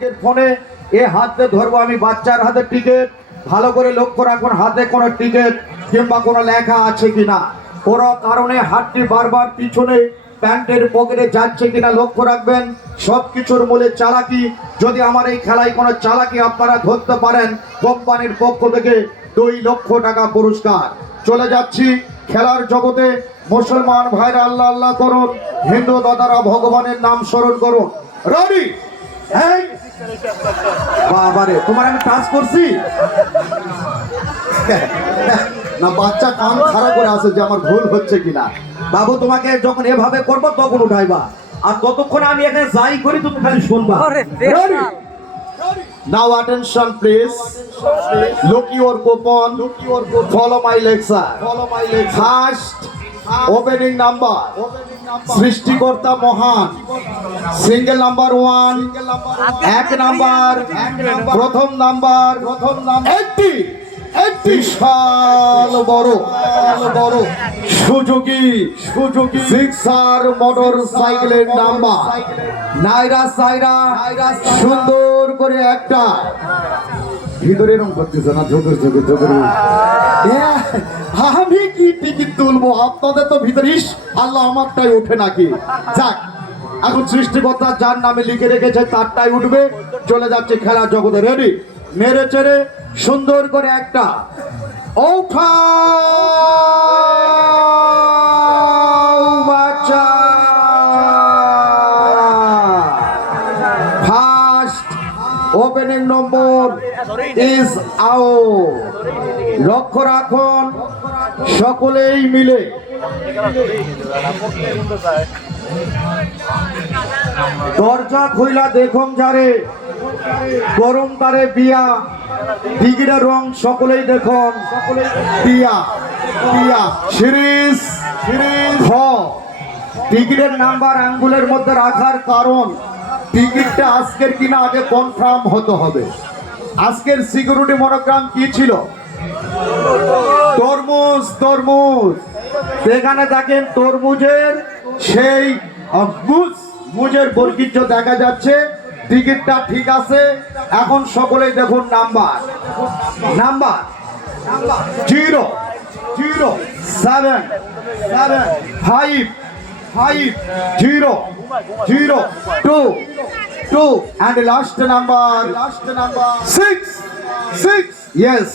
ফোনে এ হাতে ধরবো আমি বাচ্চার হাতে টিকিট, ভালো করে লক্ষ্য রাখুন হাতে কোনো টিকিট কিংবা কোনো লেখা আছে কিনা। কোনো কারণে হাতটি বারবার পিছনে প্যান্টের পকেটে যাচ্ছে কিনা লক্ষ্য রাখবেন। সব কিছুর মূলে চালাকি। যদি আমার এই খেলায় কোনো চালাকি আপনারা ধরতে পারেন, কোম্পানির পক্ষ থেকে 2 লক্ষ টাকা পুরস্কার। চলে যাচ্ছি খেলার জগতে। মুসলমান ভাইরা আল্লাহ আল্লাহ করুন, হিন্দু দাদারা ভগবানের নাম স্মরণ করুন। রেডি? হ্যাঁ বাবারে, তোমার আমি টাচ করছি না? বাচ্চা কান খারাপ করে আছে যে আমার ভুল হচ্ছে কিনা। বাবু তোমাকে যখন এভাবে করবো তখন উঠাইবা, আর ততক্ষণ আমি এখানে যাই করি তুমি খালি শুনবা। Now attention please. Look your coupon. Follow my lecture. First opening number. সৃষ্টিকর্তা মহান। সিঙ্গেল নাম্বার 1, এক নাম্বার, প্রথম নাম্বার 80 বিশাল বড় সুজুকি সিক্সার মোটর সাইকেলের নাম্বার। নাইরা সাইরা সুন্দর করে একটা ভিতরে রং করতেছে না, ঝোঁকের আমি কি টিকিট তুলবো? আপনাদের তো ভিতরে আল্লাহ আমারটাই ওঠে নাকি। যাক, এখন সৃষ্টিকর্তা যার নামে লিখে রেখেছে তারটাই উঠবে। চলে যাচ্ছে খেলা জগতে। রেডি? মেরে চেড়ে সুন্দর করে একটা ওঠা বাচ্চা। First opening number is out. লক্ষ্য রাখুন সকলেই মিলে। দরজা খুইলা দেখুন যারে, গরম তারে বিয়া, টিকিটের রং সকলেই দেখুন টিয়া সিরিজ হ। টিকিটের নাম্বার আঙ্গুলের মধ্যে রাখার কারণ টিকিটটা আজকের কিনা আগে কনফার্ম হতে হবে। আজকের সিকিউরিটি মনোগ্রাম কি ছিল? তরমুজ। এখানে দেখেন তরমুজের সেই মুজের বর্গিজ্য দেখা যাচ্ছে। টিকিটটা ঠিক আছে। এখন সকলেই দেখুন number 0755002 and last number 6. Yes.